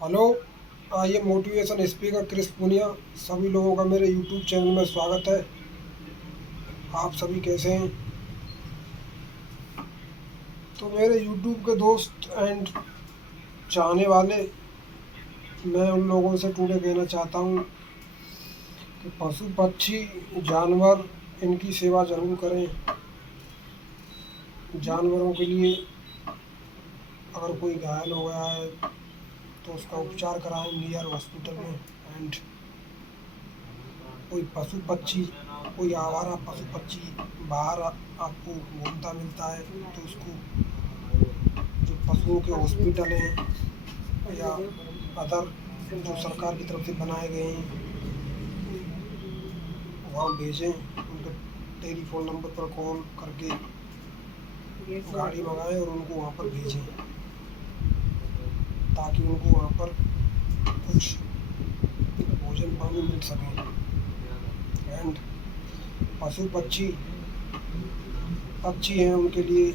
Hello. ये motivation speaker Chris Punia. सभी लोगों का मेरे यूट्यूब चैनल में स्वागत है। आप सभी कैसे हैं? तो मेरे यूट्यूब के दोस्त एंड चाहने वाले, मैं उन लोगों से टुडे कहना चाहता हूँ कि पशु पक्षी जानवर इनकी सेवा ज़रूर करें। जानवरों के लिए अगर कोई घायल हो गया है तो उसका उपचार कराएं नियर हॉस्पिटल में। एंड कोई पशु पक्षी, कोई आवारा पशु पक्षी बाहर आपको घूमता मिलता है तो उसको जो पशुओं के हॉस्पिटल हैं या अदर जो सरकार की तरफ से बनाए गए हैं वहाँ भेजें। उनके टेलीफोन नंबर पर कॉल करके गाड़ी मंगाएं और उनको वहाँ पर भेजें ताकि उनको वहाँ पर कुछ भोजन पानी मिल सके। एंड पशु पक्षी पक्षी हैं, उनके लिए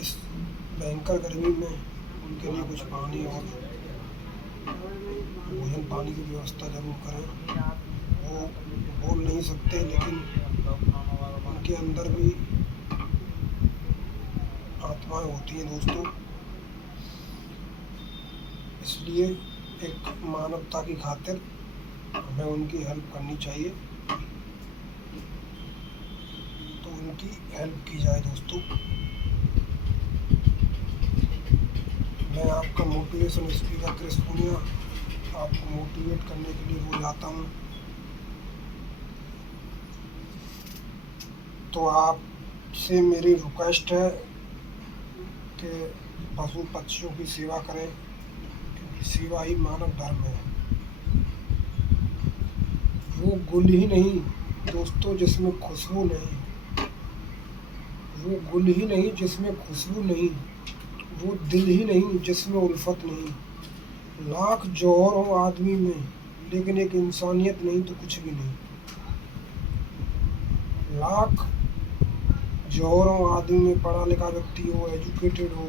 इस भयंकर गर्मी में उनके लिए कुछ पानी और भोजन पानी की व्यवस्था जरूर करें। वो बोल नहीं सकते लेकिन उनके अंदर भी आत्माएं होती हैं दोस्तों, इसलिए एक मानवता की खातिर हमें उनकी हेल्प करनी चाहिए। तो उनकी हेल्प की जाए दोस्तों। मैं आपका मोटिवेशन स्पीकर क्रिस पुनिया आपको मोटिवेट करने के लिए रोज आता हूँ। तो आपसे मेरी रिक्वेस्ट है कि पशु पक्षियों की सेवा करें, क्योंकि सेवा ही मानव धर्म है। वो गुल ही नहीं दोस्तों जिसमें खुशबू नहीं, वो गुल ही नहीं जिसमें खुशबू नहीं, वो दिल ही नहीं जिसमें उल्फत नहीं। लाख जौहर हो आदमी में लेकिन एक इंसानियत नहीं तो कुछ भी नहीं। लाख जौहर हो आदमी में, पढ़ा लिखा व्यक्ति हो, एजुकेटेड हो,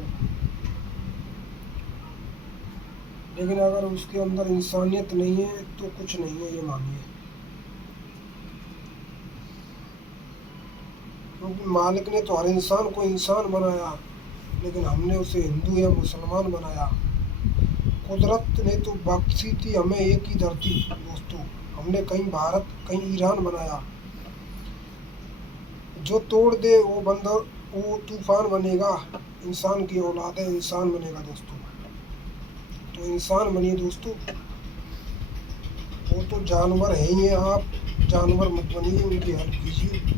लेकिन अगर उसके अंदर इंसानियत नहीं है तो कुछ नहीं है, ये मानिए। क्योंकि मालिक ने तो हर इंसान को इंसान बनाया, लेकिन हमने उसे हिंदू या मुसलमान बनाया। कुदरत ने तो बख्शी थी हमें एक ही धरती दोस्तों, हमने कहीं भारत कहीं ईरान बनाया। जो तोड़ दे वो बंदर वो तूफान बनेगा। इंसान की औलाद है, इंसान बनेगा दोस्तों। तो इंसान बनिए दोस्तों। वो तो जानवर है ही है, आप जानवर मत बनिए, उनकी हेल्प कीजिए।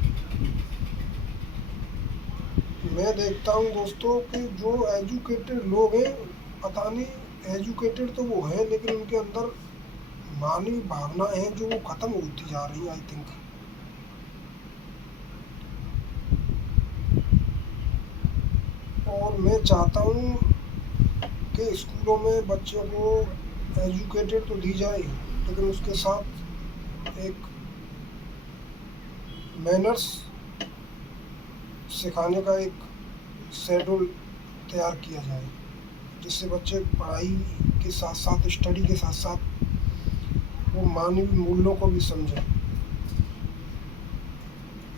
मैं देखता हूँ दोस्तों कि जो एजुकेटेड लोग हैं, पता नहीं एजुकेटेड तो वो हैं लेकिन उनके अंदर मानवीय भावना है जो वो खत्म होती जा रही है आई थिंक। और मैं चाहता हूँ कि स्कूलों में बच्चों को एजुकेटेड तो दी जाए लेकिन उसके साथ एक मैनर्स सिखाने का एक शेड्यूल तैयार किया जाए, जिससे बच्चे पढ़ाई के साथ साथ, स्टडी के साथ साथ वो मानवीय मूल्यों को भी समझें।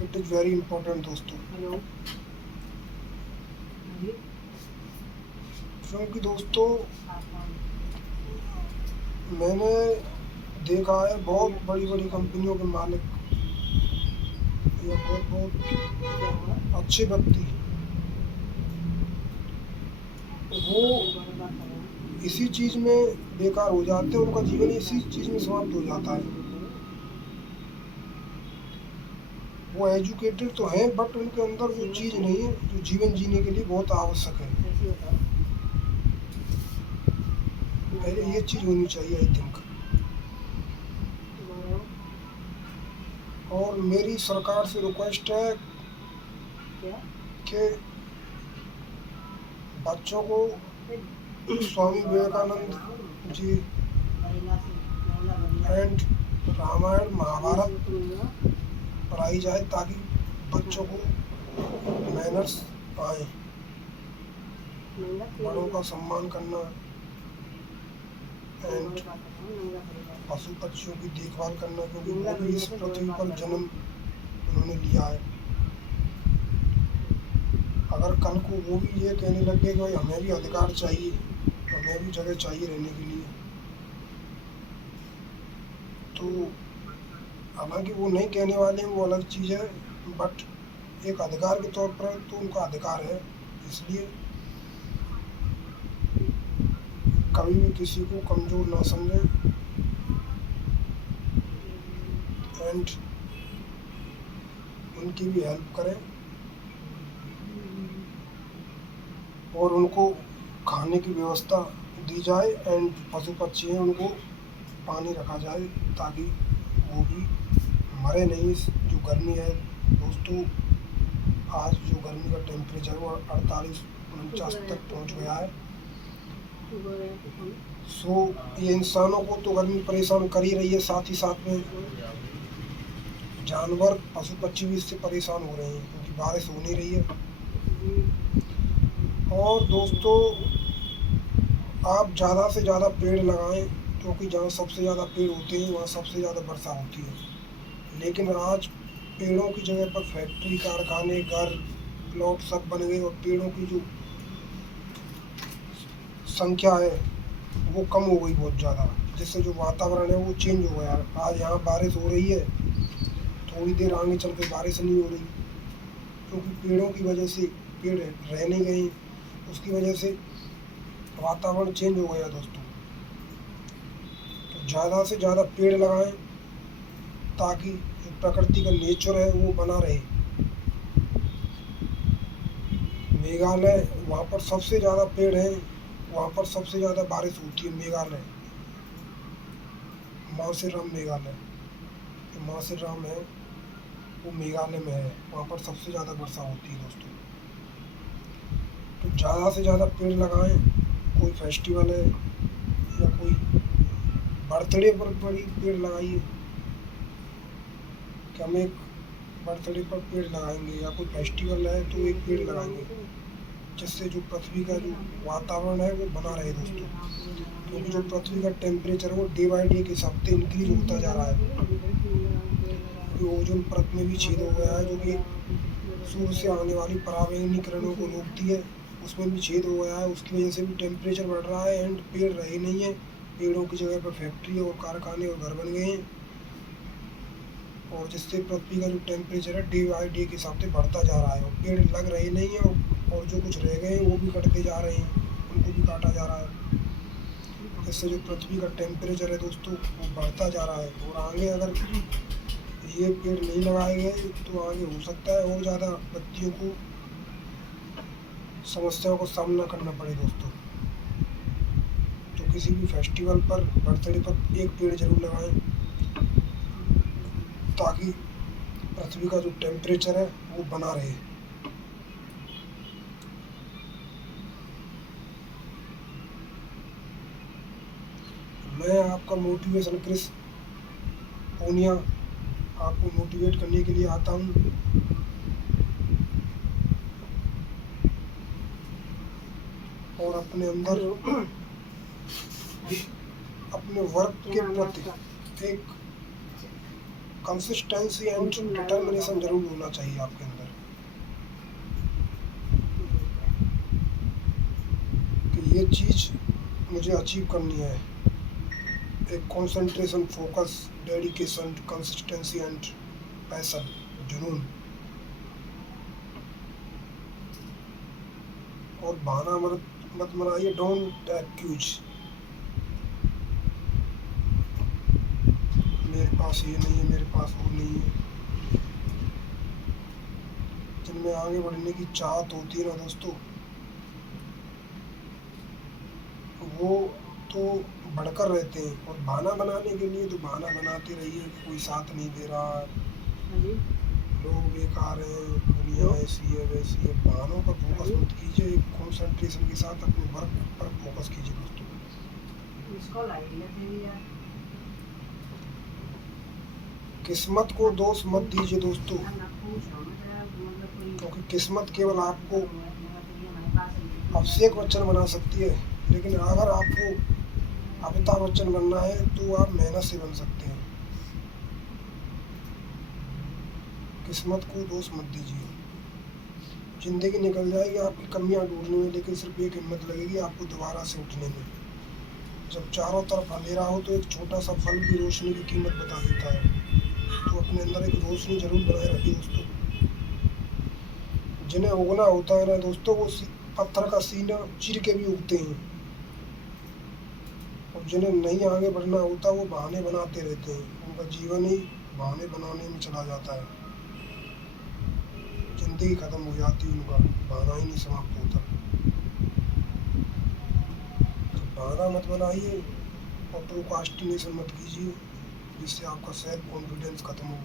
इट इज़ वेरी इम्पोर्टेंट दोस्तों। क्योंकि दोस्तों मैंने देखा है बहुत बड़ी बड़ी कंपनियों के मालिक या बहुत बहुत अच्छे व्यक्ति, वो इसी चीज़ में बेकार हो जाते हैं, उनका जीवन इसी चीज़ में समाप्त हो जाता है। वो एजुकेटेड तो हैं बट उनके अंदर वो चीज़ नहीं है जो जीवन जीने के लिए बहुत आवश्यक है। पहले ये चीज़ होनी चाहिए आई थिंक। और मेरी सरकार से रिक्वेस्ट है कि बच्चों को स्वामी विवेकानंद जी एंड रामायण महाभारत पढ़ाई जाए ताकि बच्चों को मैनर्स आए, बड़ों का सम्मान करना, एंड पशु पक्षियों की देखभाल करना, क्योंकि वो भी इस पृथ्वी पर जन्म उन्होंने लिया है। अगर कल को वो भी ये कहने लग गए कि भाई हमें भी अधिकार चाहिए, हमें भी जगह चाहिए रहने के लिए, तो हालांकि वो नहीं कहने वाले हैं, वो अलग चीज़ है, बट एक अधिकार के तौर पर तो उनका अधिकार है। इसलिए कभी भी किसी को कमज़ोर ना समझें एंड उनकी भी हेल्प करें और उनको खाने की व्यवस्था दी जाए एंड पशु पक्षी हैं उनको पानी रखा जाए ताकि वो भी मरे नहीं। जो गर्मी है दोस्तों, आज जो गर्मी का टेम्परेचर वो 48-49 तक पहुंच गया है। सो ये इंसानों को तो गर्मी परेशान कर ही रही है, साथ ही साथ में जानवर पशु पक्षी भी इससे परेशान हो रहे हैं क्योंकि बारिश हो नहीं रही है। और दोस्तों आप ज़्यादा से ज़्यादा पेड़ लगाएं, क्योंकि जहाँ सबसे ज़्यादा पेड़ होते हैं वहाँ सबसे ज़्यादा वर्षा होती है। लेकिन आज पेड़ों की जगह पर फैक्ट्री, कारखाने, घर, प्लॉट सब बन गए और पेड़ों की जो संख्या है वो कम हो गई बहुत ज़्यादा, जिससे जो वातावरण है वो चेंज हो गया। आज यहाँ बारिश हो रही है, थोड़ी देर आगे चल के बारिश नहीं हो रही, क्योंकि पेड़ों की वजह से पेड़ रह नहीं गए, उसकी वजह से वातावरण चेंज हो गया दोस्तों। तो ज़्यादा से ज़्यादा पेड़ लगाएं ताकि जो प्रकृति का नेचर है वो बना रहे। मेघालय, वहाँ पर सबसे ज़्यादा पेड़ हैं, वहाँ पर सबसे ज़्यादा बारिश होती है। मेघालय, माउसेराम मेघालय, जो माउसेराम है वो मेघालय में है, वहाँ पर सबसे ज़्यादा वर्षा होती है दोस्तों। तो ज़्यादा से ज़्यादा पेड़ लगाएं। कोई फेस्टिवल है या कोई बर्थडे पर बड़ी पेड़ लगाइए कि हम एक बर्थडे पर पेड़ लगाएंगे, या कोई फेस्टिवल है तो एक पेड़ लगाएंगे, जिससे जो पृथ्वी का जो वातावरण है वो बना रहे दोस्तों। क्योंकि जो पृथ्वी का टेम्परेचर है वो डे बाई डे के हिसाब से इंक्रीज होता जा रहा है। ओजोन परत में भी छेद हो गया है, जो कि सूर्य से आने वाली पराबैंगनी किरणों को रोकती है, उसमें भी छेद हो गया है। उसकी वजह से भी टेम्परेचर बढ़ रहा है एंड पेड़ रहे नहीं है। पेड़ों की जगह पर फैक्ट्री और कारखाने और घर बन गए हैं, और जिससे पृथ्वी का जो टेम्परेचर है डे बाई डे के हिसाब से बढ़ता जा रहा है। और पेड़ लग रहे नहीं हैं, और जो कुछ रह गए हैं वो भी कटते जा रहे हैं, उनको भी काटा जा रहा है। इससे जो पृथ्वी का टेम्परेचर है दोस्तों वो बढ़ता जा रहा है। और आगे अगर ये पेड़ नहीं लगाए गए तो आगे हो सकता है और ज़्यादा व्यक्तियों को समस्याओं का सामना करना पड़े दोस्तों। तो किसी भी फेस्टिवल पर, बर्थडे पर एक पेड़ जरूर लगाएं ताकि पृथ्वी का जो टेम्परेचर है वो बना रहे। मैं आपका मोटिवेशन क्रिस पूनिया आपको मोटिवेट करने के लिए आता हूँ। और अपने अंदर अपने वर्क के प्रति एक कंसिस्टेंसी एंड डिटर्मिनेशन जरूर होना चाहिए आपके अंदर, कि ये चीज़ मुझे अचीव करनी है। एक concentration, focus, dedication, consistency and passion, जुनून। और बहाना मत बनाइए, डोंट एक्यूज। मेरे पास ये नहीं है, मेरे पास वो नहीं है। जिनमें आगे बढ़ने की चाहत होती है ना दोस्तों, वो तो बढ़कर रहते हैं। और बहाना बनाने के लिए तो बहाना बनाते रहिए, कोई साथ नहीं दे रहा, लोग बेकार हैं, दुनिया ऐसी है वैसी है। बहानों पर फोकस मत कीजिए, कंसंट्रेशन के साथ अपने वर्क पर फोकस कीजिए दोस्तों। किस्मत को दोष मत दीजिए दोस्तों, क्योंकि किस्मत केवल आपको अभिषेक बच्चन बना सकती है, लेकिन अगर आपको अमिताभ अमिताभ बच्चन बनना है तो आप मेहनत से बन सकते हैं। किस्मत को दोष मत दीजिए। ज़िंदगी निकल जाएगी आपकी कमियां ढूंढने में, लेकिन सिर्फ एक हिम्मत लगेगी आपको दोबारा से उठने में। जब चारों तरफ अंधेरा हो तो एक छोटा सा बल्ब भी रोशनी की कीमत बता देता है। तो अपने अंदर एक रोशनी जरूर बनाए रखिए दोस्तों। जिन्हें उगना होता है ना दोस्तों, वो पत्थर का सीना चीर के भी उगते हैं। और जिन्हें नहीं आगे बढ़ना होता वो बहाने बनाते रहते हैं। उनका जीवन ही बहाने बनाने में चला जाता है। जिंदगी खत्म हो जाती है, उनका बहाना ही नहीं समाप्त होता। तो बहाना मत बनाइए और प्रोक्रास्टिनेशन मत कीजिए जिससे आपका सेल्फ कॉन्फिडेंस खत्म हो।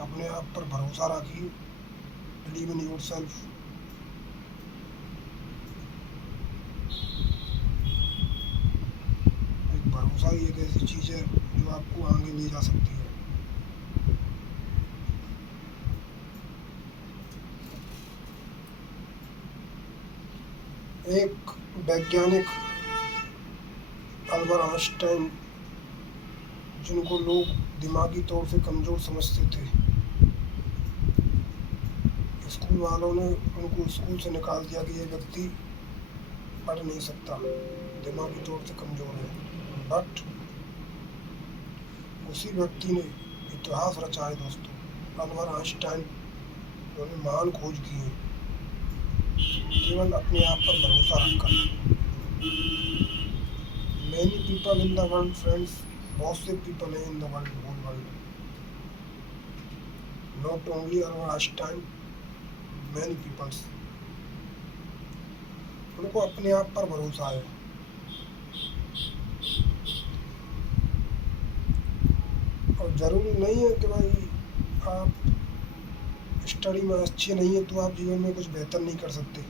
अपने आप पर भरोसा रखिए। Believe in your self. एक भरोसा ही एक ऐसी चीज़ है जो आपको आगे ले जा सकती है। एक वैज्ञानिक अल्बर्ट आइंस्टाइन, जिनको लोग दिमागी तौर से कमज़ोर समझते थे, स्कूल वालों ने उनको स्कूल से निकाल दिया कि ये व्यक्ति पढ़ नहीं सकता, दिमागी तौर से कमज़ोर है। बट उसी व्यक्ति ने इतिहास रचा है दोस्तों। अल्बर्ट आइंस्टाइन, उन्होंने महान खोज की है केवल अपने आप पर भरोसा रखकर। Many people in the world friends, बहुत से पीपल हैं in the world, whole world. Not only Albert Einstein, many peoples. उनको अपने आप पर भरोसा है। और ज़रूरी नहीं है कि भाई आप स्टडी में अच्छे नहीं है तो आप जीवन में कुछ बेहतर नहीं कर सकते।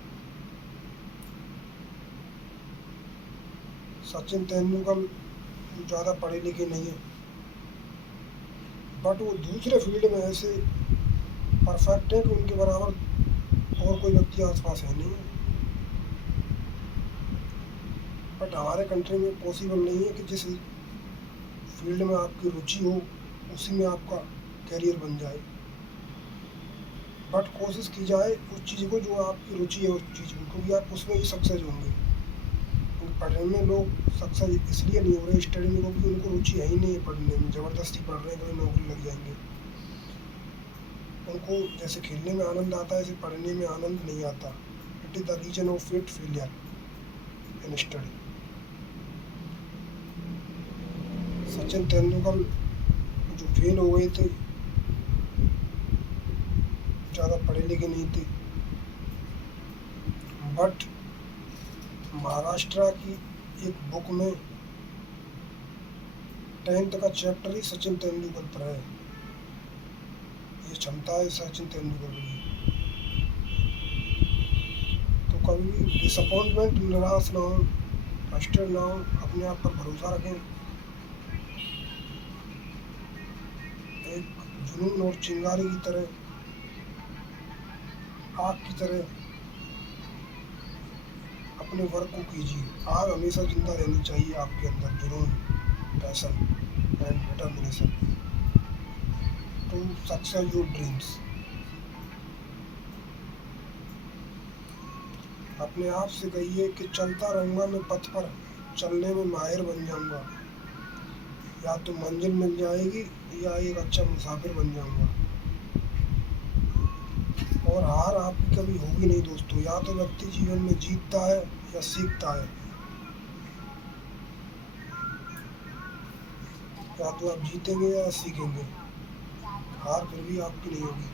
सचिन तेंदुलकर ज़्यादा पढ़े लिखे नहीं है, बट वो दूसरे फील्ड में ऐसे परफेक्ट है कि उनके बराबर और कोई व्यक्ति आसपास है नहीं। बट हमारे कंट्री में पॉसिबल नहीं है कि जिस फील्ड में आपकी रुचि हो उसी में आपका करियर बन जाए। बट कोशिश की जाए उस चीज़ को जो आपकी रुचि है उस चीज़ को, क्योंकि आप उसमें ही सक्सेस होंगे। क्योंकि पढ़ने में लोग सक्सेस इसलिए नहीं हो रहे स्टडी में, क्योंकि उनको रुचि है ही नहीं है पढ़ने में, ज़बरदस्ती पढ़ रहे हैं कभी नौकरी लग जाएंगे। उनको जैसे खेलने में आनंद आता है ऐसे पढ़ने में आनंद नहीं आता। It is the reason of fate failure in study. Sachin Tendulkar जो फेल हो गए थे, ज़्यादा पढ़े लिखे नहीं थे, बट महाराष्ट्र की एक बुक में 10th का चैप्टर ही सचिन तेंदुलकर पर है। ये क्षमता है सचिन तेंदुलकर की। तो कभी भी डिसअपॉइंटमेंट, निराश ना हो, फ्रस्ट्रेट ना हो, अपने आप पर भरोसा रखें। एक जुनून और चिंगारी की तरह, आग की तरह अपने वर्क को कीजिए। आग हमेशा जिंदा रहनी चाहिए आपके अंदर, जुनून, passion and determination to success your dreams. अपने आप से कहिए कि चलता रहूँगा मैं पथ पर, चलने में माहिर बन जाऊँगा। या तो मंजिल मिल जाएगी या एक अच्छा मुसाफिर बन जाऊँगा। और हार आपकी कभी होगी नहीं दोस्तों। या तो व्यक्ति जीवन में जीतता है या सीखता है। या तो आप जीतेंगे या सीखेंगे, हार फिर भी आपकी नहीं होगी।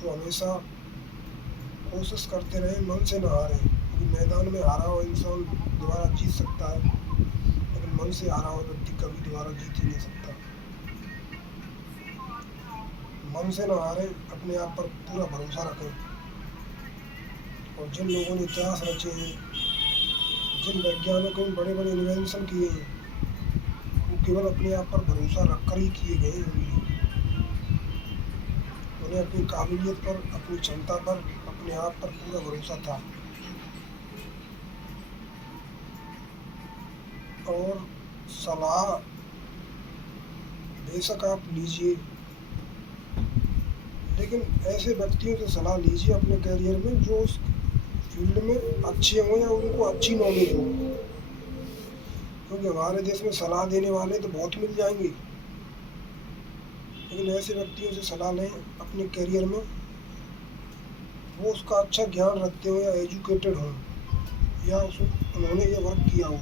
तो हमेशा कोशिश करते रहें, मन से ना हारें। क्योंकि मैदान में हारा हुआ इंसान दोबारा जीत सकता है, लेकिन मन से हारा हुआ व्यक्ति कभी दोबारा जीत ही नहीं सकता। मन से ना हारें, अपने आप पर पूरा भरोसा रखें। और जिन लोगों ने इतिहास रचे हैं, जिन वैज्ञानिकों ने बड़े बड़े इन्वेंशन किए हैं, वो केवल अपने आप पर भरोसा रखकर ही किए गए हैं। उन्हें अपनी काबिलियत पर, अपनी क्षमता पर, अपने आप पर पूरा भरोसा था। और सलाह बेशक आप लीजिए, लेकिन ऐसे व्यक्तियों से सलाह लीजिए अपने करियर में जो उस फील्ड में अच्छे हों या उनको अच्छी नॉलेज हो, क्योंकि हमारे देश में सलाह देने वाले तो बहुत मिल जाएंगे, लेकिन ऐसे व्यक्तियों से सलाह लें अपने करियर में, वो उसका अच्छा ज्ञान रखते हो या एजुकेटेड हों या उन्होंने ये वर्क किया हो।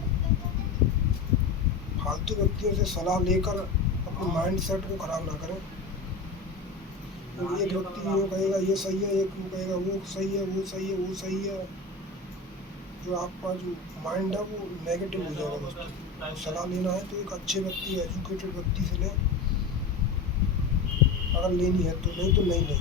फालतू व्यक्तियों से सलाह लेकर अपने माइंड सेट को खराब ना करें, क्योंकि एक व्यक्ति यूँ कहेगा ये सही है, एक यूँ कहेगा वो सही है, वो सही है, वो सही है, जो आपका जो माइंड है वो नेगेटिव हो जाएगा दोस्तों। तो सलाह लेना है तो एक अच्छे व्यक्ति, एजुकेटेड व्यक्ति से लें, अगर लेनी है तो, नहीं तो नहीं लें।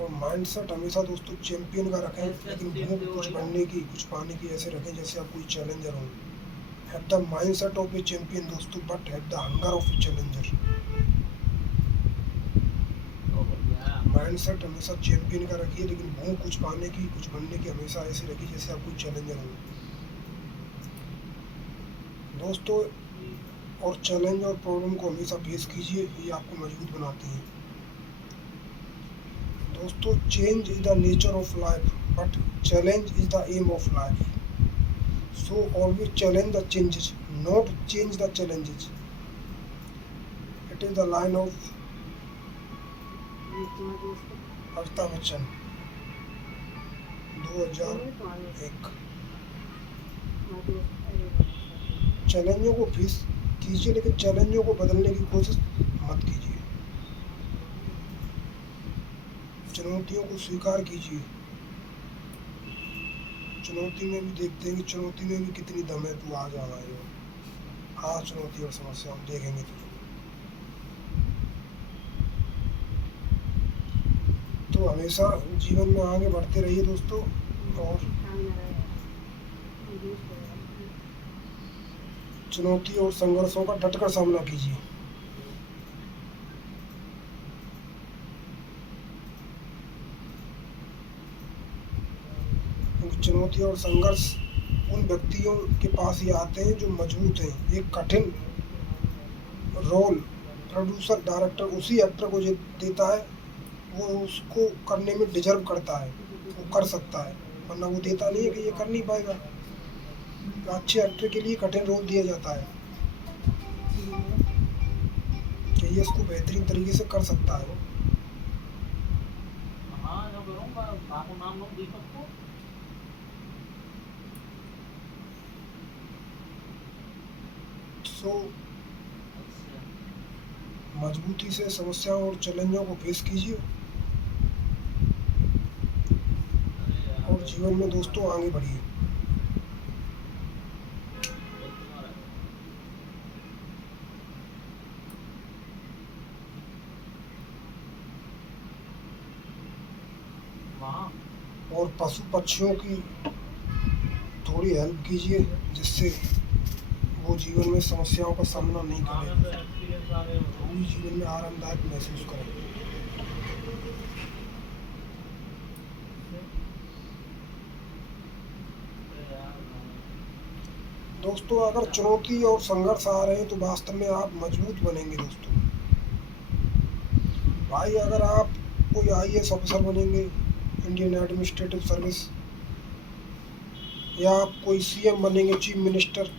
और माइंड सेट हमेशा दोस्तों चैंपियन का रखें, लेकिन भूख कुछ बनने की, कुछ पाने की ऐसे रखें जैसे आप कोई चैलेंजर हो। Have the mind set of a champion दोस्तों, but have the hunger of a challenger. Mind set हमेशा चैंपियन का रखिए, लेकिन भूख कुछ पाने की, कुछ बनने की हमेशा ऐसे रखिए जैसे आप कोई चैलेंजर हो दोस्तों। और चैलेंज और प्रॉब्लम को हमेशा फेस कीजिए, ये आपको मजबूत बनाती हैं दोस्तों। Change is the nature of life, but challenge is the aim of life. So always challenge the changes, not change the challenges. It is the line of Amitabh Bachchan 2001। चैलेंजों को फेस कीजिए, लेकिन चैलेंजों को बदलने की कोशिश मत कीजिए। चुनौतियों को स्वीकार कीजिए। चुनौती में भी देखते हैं कि चुनौती में भी कितनी दम है, तू आ जा हमारे। हाँ, चुनौती और समस्या हम देखेंगे तो हमेशा जीवन में आगे बढ़ते रहिए दोस्तों, और चुनौती और संघर्षों का डटकर सामना कीजिए। चुनौती और संघर्ष उन व्यक्तियों के पास ही आते हैं जो मजबूत हैं। एक कठिन रोल प्रोड्यूसर डायरेक्टर उसी एक्टर को देता है वो उसको करने में डिजर्व करता है, वो कर सकता है, वरना वो देता नहीं है कि ये कर नहीं पाएगा। तो अच्छे एक्टर के लिए कठिन रोल दिया जाता है कि ये इसको बेहतरीन तरीके से कर सकता है। तो मजबूती से समस्याओं और चैलेंजों को फेस कीजिए और जीवन में दोस्तों आगे बढ़िए। और पशु पक्षियों की थोड़ी हेल्प कीजिए, जिससे वो जीवन में समस्याओं का सामना नहीं करें, वो जीवन में आरामदायक महसूस करें। दोस्तों, अगर चुनौती और संघर्ष आ रहे हैं तो वास्तव में आप मजबूत बनेंगे दोस्तों। भाई, अगर आप कोई IAS ऑफिसर बनेंगे, इंडियन एडमिनिस्ट्रेटिव सर्विस, या आप कोई CM बनेंगे, चीफ मिनिस्टर,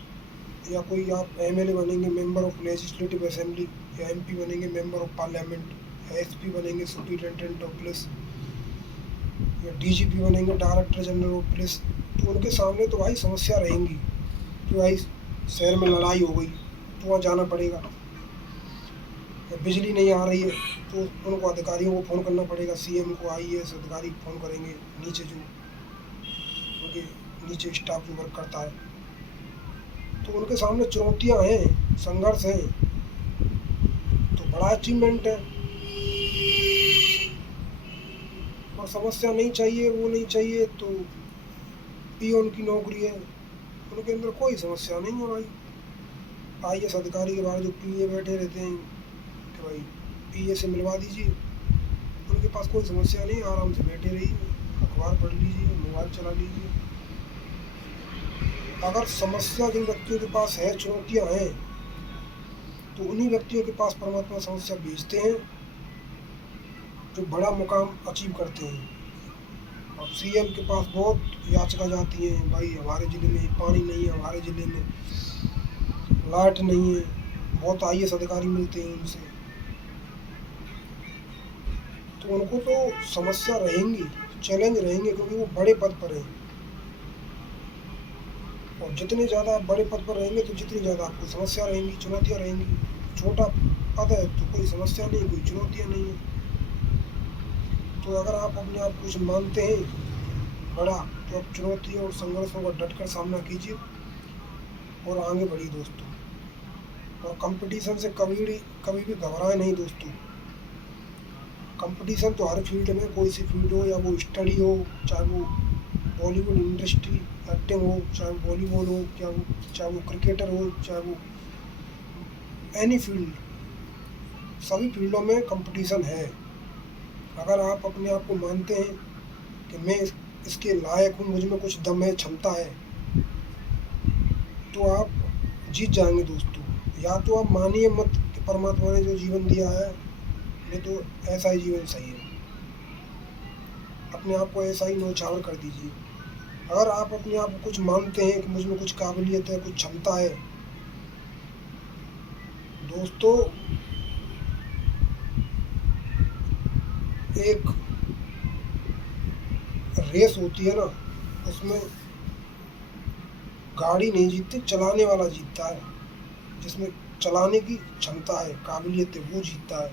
या कोई आप MLA बनेंगे, मेंबर ऑफ लेजिस्लेटिव असेंबली, या MP बनेंगे, मेंबर ऑफ पार्लियामेंट, या SP बनेंगे, सुपरिटेंडेंट ऑफ पुलिस, या DGP बनेंगे, डायरेक्टर जनरल ऑफ पुलिस, तो उनके सामने तो भाई समस्या रहेंगी कि भाई शहर में लड़ाई हो गई तो वहाँ जाना पड़ेगा, या बिजली नहीं आ रही है तो उनको अधिकारियों को फ़ोन करना पड़ेगा, CM को, IAS अधिकारी फ़ोन करेंगे, नीचे जो उनके नीचे स्टाफ जो वर्क करता है, तो उनके सामने चुनौतियाँ हैं, संघर्ष हैं, तो बड़ा अचीवमेंट है। और समस्या नहीं चाहिए, वो नहीं चाहिए, तो पियोन की नौकरी है, उनके अंदर कोई समस्या नहीं है भाई। IAS अधिकारी के बाहर जो PA बैठे रहते हैं कि भाई PA से मिलवा दीजिए, उनके पास कोई समस्या नहीं, आराम से बैठे रहिए। अखबार पढ़ लीजिए, मोबाइल चला लीजिए। अगर समस्या जिन व्यक्तियों के पास है, चुनौतियाँ हैं, तो उन्हीं व्यक्तियों के पास परमात्मा समस्या भेजते हैं जो बड़ा मुकाम अचीव करते हैं। अब सीएम के पास बहुत याचिका जाती हैं, भाई हमारे ज़िले में पानी नहीं है, हमारे ज़िले में लाइट नहीं है, बहुत आईएएस अधिकारी मिलते हैं उनसे, तो उनको तो समस्या रहेंगी, चैलेंज रहेंगे, क्योंकि वो बड़े पद पर हैं। और जितने ज़्यादा आप बड़े पद पर रहेंगे तो जितनी ज़्यादा आपको समस्या रहेंगी, चुनौतियाँ रहेंगी। छोटा पद है तो कोई समस्या नहीं, कोई चुनौतियाँ नहीं है। तो अगर आप अपने आप कुछ मानते हैं बड़ा, तो आप चुनौतियों और संघर्षों का डटकर सामना कीजिए और आगे बढ़िए दोस्तों। और कंपटीशन से कभी भी घबराए नहीं दोस्तों। कंपटीशन तो हर फील्ड में, कोई सी फील्ड हो, या वो स्टडी हो, चाहे वो बॉलीवुड इंडस्ट्री एक्टिंग हो, चाहे वो वॉलीबॉल हो, चाहे वो क्रिकेटर हो, चाहे वो एनी फील्ड, सभी फील्डों में कंपटीशन है। अगर आप अपने आप को मानते हैं कि मैं इसके लायक हूँ, मुझ में कुछ दम है, क्षमता है, तो आप जीत जाएंगे दोस्तों। या तो आप मानिए मत कि परमात्मा ने जो जीवन दिया है, ये तो ऐसा ही जीवन सही है, अपने आप को ऐसा ही न्यौछावर कर दीजिए। अगर आप अपने आप को कुछ मानते हैं कि मुझ में कुछ काबिलियत है, कुछ क्षमता है, दोस्तों एक रेस होती है ना, उसमें गाड़ी नहीं जीतती, चलाने वाला जीतता है। जिसमें चलाने की क्षमता है, काबिलियत है, वो जीतता है।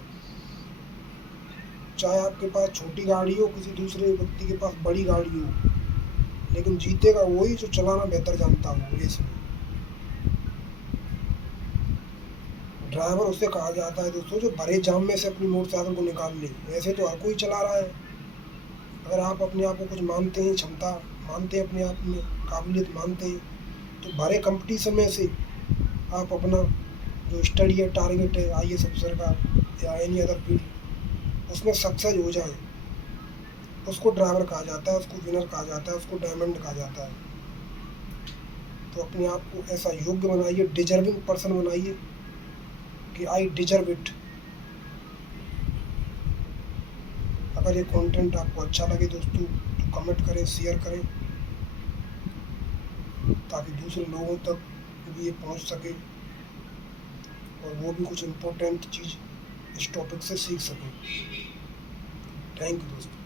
चाहे आपके पास छोटी गाड़ी हो, किसी दूसरे व्यक्ति के पास बड़ी गाड़ी हो, लेकिन जीतेगा वही जो चलाना बेहतर जानता हो रेस में। ड्राइवर उसे कहा जाता है दोस्तों जो भरे जाम में से अपनी मोटरसाइकिल को निकाल ले। ऐसे तो हर कोई चला रहा है। अगर आप अपने आप को कुछ मानते हैं, क्षमता मानते हैं, अपने आप में काबिलियत मानते हैं, तो भरे कंपटीशन में से आप अपना जो स्टडी है, टारगेट है आईएएस अफसर का या एनी अदर फील्ड, उसमें सक्सेस हो जाए, उसको ड्राइवर कहा जाता है, उसको विनर कहा जाता है, उसको डायमंड कहा जाता है। तो अपने आप को ऐसा योग्य बनाइए, डिजर्विंग पर्सन बनाइए कि आई डिजर्व इट। अगर ये कंटेंट आपको अच्छा लगे दोस्तों, तो कमेंट करें, शेयर करें, ताकि दूसरे लोगों तक भी ये पहुंच सके और वो भी कुछ इम्पोर्टेंट चीज़ इस टॉपिक से सीख सकें। थैंक यू दोस्तों।